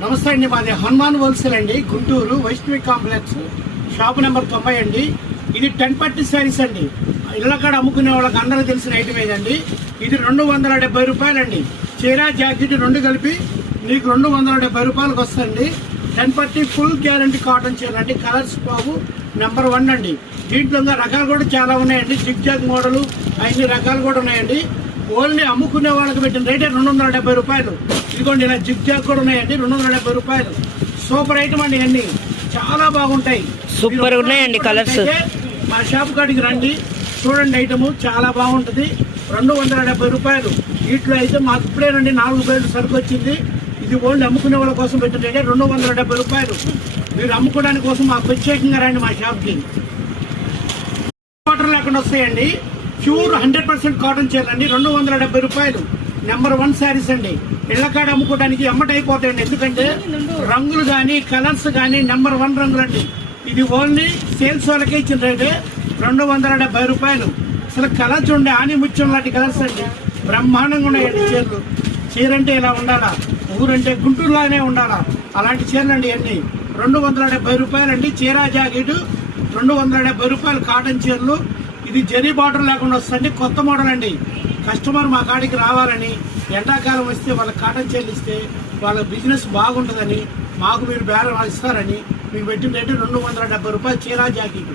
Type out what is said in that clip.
నమస్తే అండి, మాది హనుమాన్ హోల్సేల్ అండి, Guntur Vaishnavi complex, shop number 90 అండి. ఇది 10 పట్టు శారీస్ అండి. ఇళ్ళకాడ అమ్ముకునే వాళ్ళకి అందరూ తెలిసిన ఐటమ్ ఏదండి. ఇది 270 రూపాయలు అండి. చీర జాకెట్ రెండు కలిపి మీకు 270 రూపాయలకు వస్తుంది. 10 పట్టి ఫుల్ గ్యారంటీ కాటన్ చీర అండి. కలర్స్ బాబు నెంబర్ 1 అండి. దీంట్లో రకాలు కూడా చాలా ఉన్నాయండి. జిగ్ జాగ్ మోడల్ అన్ని రకాలు కూడా ఉన్నాయండి. ఓన్లీ అమ్ముకునే వాళ్ళకి పెట్టిన రేటే 270 రూపాయలు. ఇదిగోండి ఇలా జిగ్ జాగ్ కూడా ఉన్నాయండి, 270 రూపాయలు. సూపర్ ఐటమ్ అండి, అన్ని చాలా బాగుంటాయి, సూపర్ ఉన్నాయండి కలర్స్. మా షాప్ కాడికి రండి, చూడండి, ఐటమ్ చాలా బాగుంటుంది. 270 రూపాయలు. వీటిలో అయితే మాకు ఇప్పుడేనండి 4 బేళ్ళు సరుకు వచ్చింది. ఇది ఓన్లీ అమ్ముకునే వాళ్ళ కోసం పెట్టిన రేటే 270 రూపాయలు. మీరు అమ్ముకోవడానికి కోసం మాకు ప్రత్యేకంగా రండి మా షాప్కి. వాటర్ లేకుండా వస్తాయండి. ప్యూర్ 100% కాటన్ చీరలు అండి. 270 రూపాయలు. నెంబర్ 1 శారీస్ అండి. ఇళ్లకాడ అమ్ముకోవడానికి అయిపోతాయండి. ఎందుకంటే రంగులు కానీ కలర్స్ కానీ నెంబర్ 1 రంగులు అండి. ఇది ఓన్లీ సేల్స్ వాళ్ళకే ఇచ్చిన రేటే 270 రూపాయలు. అసలు కలర్ చూడండి, ఆని ముత్యం లాంటి కలర్స్ అండి. బ్రహ్మాండంగా ఉన్నాయండి చీరలు. చీర అంటే ఇలా ఉండాలా, ఊరంటే గుంటూరులానే ఉండాలా, అలాంటి చీరలు అండి అన్ని. 270 రూపాయలు అండి. చీర జాకెట్ 270 రూపాయలు. కాటన్ చీరలు. ఇది జరీ బార్డర్ లేకుండా వస్తుంది, కొత్త మోడల్ అండి. కస్టమర్ మా కాడికి రావాలని, ఎండాకాలం వస్తే వాళ్ళకి కాటన్ చీరలు ఇస్తే వాళ్ళ బిజినెస్ బాగుంటుందని, మాకు మీరు బేరం ఇస్తారని మీకు పెట్టిన రేటు 270 రూపాయలు చీర జాకెట్.